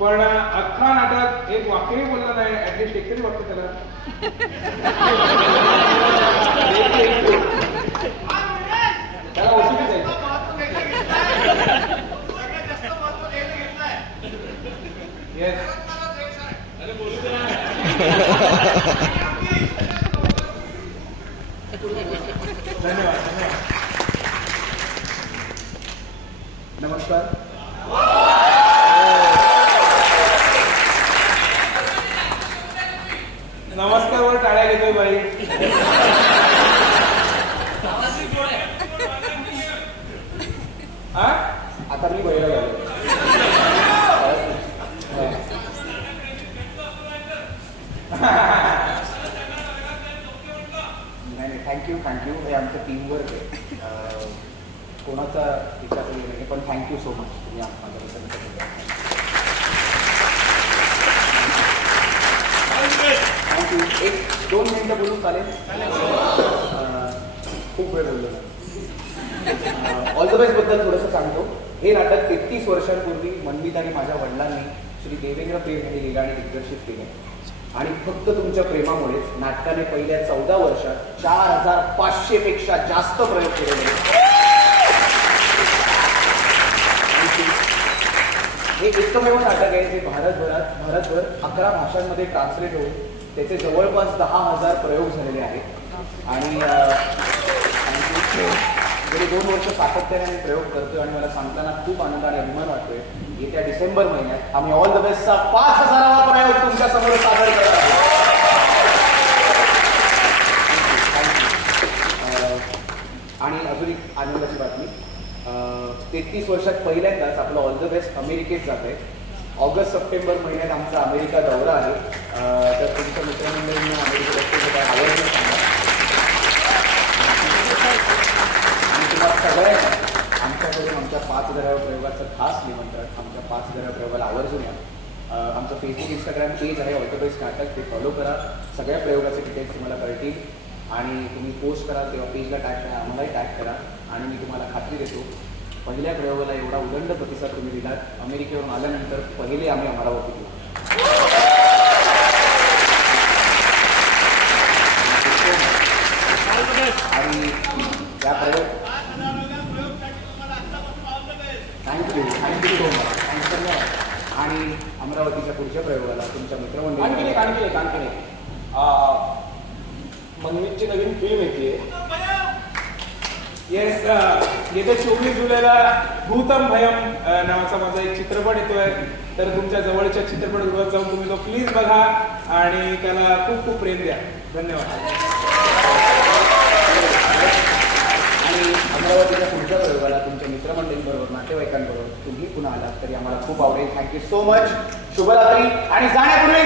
पण अख्खा नाटक एक वाक्यही बोलला नाही, ऍटलिस्ट एक तरी वाक्य त्याला त्याला ओटीपी द्यायचं. येस धन्यवाद धन्यवाद. नमस्कार. नमस्कार वर टाळ्या घेतोय बाई. हा आता मी बहिरा झालो. नाही थँक्यू थँक्यू. हे आमचं टीमवर्क आहे. कोणाचा विचार केला नाही, पण थँक्यू सो मच. तुम्ही थँक्यू. एक 2 मिनिटं बोलून चालेल? खूप वेळ बोललो ना. ऑल द बेस्ट बद्दल थोडंसं सांगतो. हे नाटक 33 वर्षांपूर्वी मनमीत आणि माझ्या वडिलांनी श्री देवेंद्र प्रेम यांनी हे गाणे दिग्दर्शित केले आणि फक्त तुमच्या प्रेमामुळेच नाटकाने पहिल्या 14 वर्षात 4500 पेक्षा जास्त प्रयोग केलेले. हे एकमेव नाटक आहे जे भारतभर 11 भाषांमध्ये ट्रान्सलेट होऊन त्याचे जवळपास 10,000 प्रयोग झालेले आहेत. आणि गेली 2 वर्ष सातत्याने आम्ही प्रयोग करतोय आणि मला सांगताना खूप आनंद आणि अभिमान वाटतोय. येत्या डिसेंबर महिन्यात आम्ही ऑल द बेस्टचा 5000वा प्रयोग तुमच्या समोर सादर करत आहोत. आणि अजून एक आनंदाची बातमी, 33 वर्षात पहिल्यांदाच आपलं ऑल द बेस्ट अमेरिकेत जात आहे. ऑगस्ट सप्टेंबर महिन्यात आमचा अमेरिका दौरा आहे. तर तुमच्या मित्रमंडळींना अमेरिकेत आवडलं सांगा. आणि तुम्हाला सगळ्यांना आमच्याकडून आमच्या 5000व्या प्रयोगाचं खास निमंत्रण. आमच्या 5000व्या प्रयोगाला आवर्जून या. आमचं फेसबुक इंस्टाग्राम पेज आहे ऑल द बेस्ट नाटक, ते फॉलो करा. सगळ्या प्रयोगाचे डिटेल्स तुम्हाला कळतील आणि तुम्ही पोस्ट करा तेव्हा पेजला टॅग करा, आम्हालाही टॅग करा. आणि मी तुम्हाला खात्री देतो पहिल्या प्रयोगाला एवढा उदंड प्रतिसाद तुम्ही दिलात. अमेरिकेवरून आल्यानंतर पहिले आम्ही अमरावती दिला. आणि या प्रयोग थँक्यू सो मच. धन्यवाद. आणि अमरावतीच्या पुढच्या प्रयोगाला तुमच्या मित्रमंडळी आणखी मनमीतची नवीन फिल्म येते. येस, येत्या 24 जुलैला भूतम भयम नावाचा माझा एक चित्रपट येतोय. तर तुमच्या जवळच्या चित्रपटगृहात जाऊन तुम्ही तो प्लीज बघा आणि त्याला खूप खूप प्रेम द्या. धन्यवाद. आणि अमरावतीच्या पुढच्या प्रयोगाला तुमच्या मित्रमंडळींबरोबर, नातेवाईकांबरोबर तुम्ही पुन्हा आलात तरी आम्हाला खूप आवडेल. Thank you so much. शुभरात्री. आणि जाण्यापूर्वी